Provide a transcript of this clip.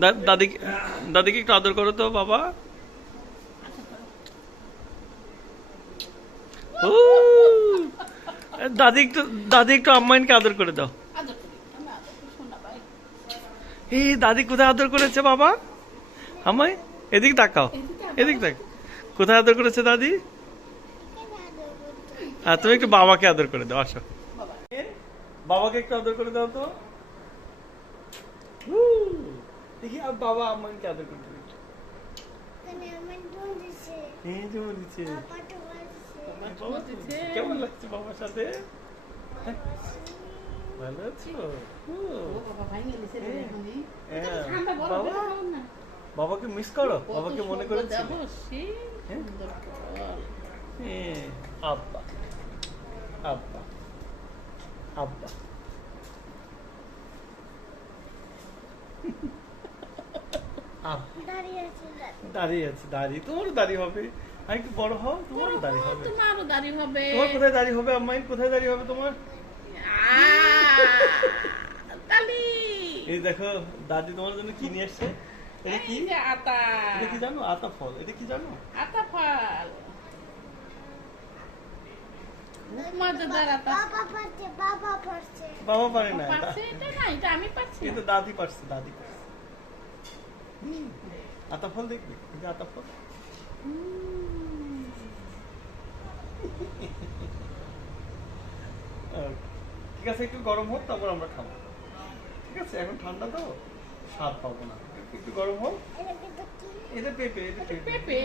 দাদি দাদিকে একটু আদর করো তো বাবা। ও দাদি একটু আম্মাইনকে আদর করে দাও। এই দাদি কোথায় আদর করেছে বাবা? আমায় এদিক তাকাও, এদিক তাক। কোথায় আদর করেছে দাদি? তুমি একটু বাবাকে আদর করে দাও, আসো। বাবাকে একটু আদর করে দাও তো। দেখি আর বাবা আম্মাকে আদর করতে দেখি। কেমন লাগছে বাবার সাথে? ভালো আছো? বাবাকে মিস করো? বাবাকে মনে করেছি? আব্বা আব্বা আব্বা দাঁড়িয়ে আছে, দাঁড়িয়ে তোমারও দাঁড়িয়ে হবে। আর একটু বড় হও, তোমারও দাঁড়িয়ে হবে। তোমারও দাঁড়িয়ে হবে। তোমার কোথায় দাঁড়িয়ে হবে আম্মাই? কোথায় দাঁড়িয়ে হবে তোমার? এই দেখো দাদি তোমার জন্য কি নিয়ে এসছে। এটা কি? আতা। এটা কি জানো? আতা ফল। এটা কি জানো? আতা ফল। মজাদার আতা। বাবা পারে না। এটা না, এটা আমি পারছি। এটা দাদি পারছে, দাদি পারছে। আতা ফল দেখবি? এই যে আতা ফল। ঠিক আছে, একটু গরম হোক তারপর আমরা খাবো। ঠিক আছে, এখন ঠান্ডা তো স্বাদ পাবো না। একটু গরম হোক। এটা পেঁপে, এটা পেঁপে।